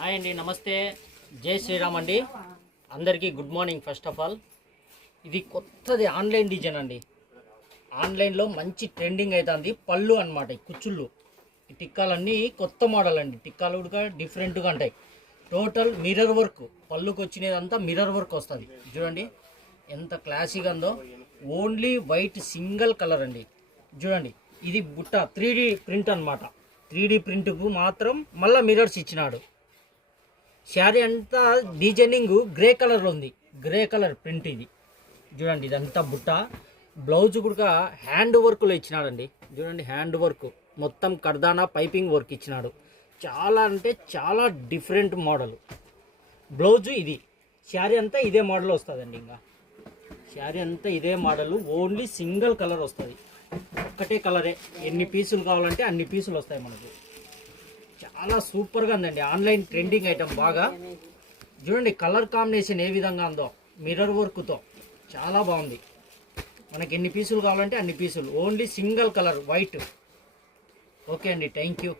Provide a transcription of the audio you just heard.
Hi అండి, నమస్తే, జై శ్రీరామ్ అండి. అందరికీ good morning. First of all ఇది కొత్తది ఆన్లైన్ డిజైన్ అండి. ఆన్లైన్లో మంచి ట్రెండింగ్ అవుతుంది. పళ్ళు అనమాట, ఈ కుచ్చుళ్ళు, ఈ టిక్కాలన్నీ కొత్త మోడల్ అండి. టిక్కాలు కూడా డిఫరెంట్గా ఉంటాయి. టోటల్ మిర్రర్ వర్క్, పళ్ళుకి వచ్చినదంతా మిర్రర్ వర్క్ వస్తుంది. చూడండి ఎంత క్లాసీగా ఉందో. ఓన్లీ వైట్ సింగిల్ కలర్ అండి. చూడండి ఇది బుట్ట 3D ప్రింట్ అనమాట. 3D ప్రింట్కు మాత్రం మళ్ళీ మిర్రర్స్ ఇచ్చినాడు. శారీ అంతా డిజైనింగ్ గ్రే కలర్లో ఉంది. గ్రే కలర్ ప్రింట్ ఇది. చూడండి ఇదంతా బుట్ట. బ్లౌజ్ కూడా హ్యాండ్ వర్క్లో ఇచ్చినాడండి. చూడండి హ్యాండ్ వర్క్ మొత్తం కర్దానా పైపింగ్ వర్క్ ఇచ్చినాడు. చాలా అంటే చాలా డిఫరెంట్ మోడల్. బ్లౌజు ఇది. శారీ అంతా ఇదే మోడల్ వస్తుందండి. ఇంకా శారీ అంతా ఇదే మోడల్. ఓన్లీ సింగిల్ కలర్ వస్తుంది. ఒక్కటే కలరే. ఎన్ని పీసులు కావాలంటే అన్ని పీసులు వస్తాయి మనకు. చాలా సూపర్గా ఉందండి. ఆన్లైన్ ట్రెండింగ్ ఐటమ్ బాగా. చూడండి కలర్ కాంబినేషన్ ఏ విధంగా ఉందో, మిర్రర్ వర్క్తో చాలా బాగుంది. మనకి ఎన్ని పీసులు కావాలంటే అన్ని పీసులు. Only single colour white. Okay అండి, థ్యాంక్ యూ.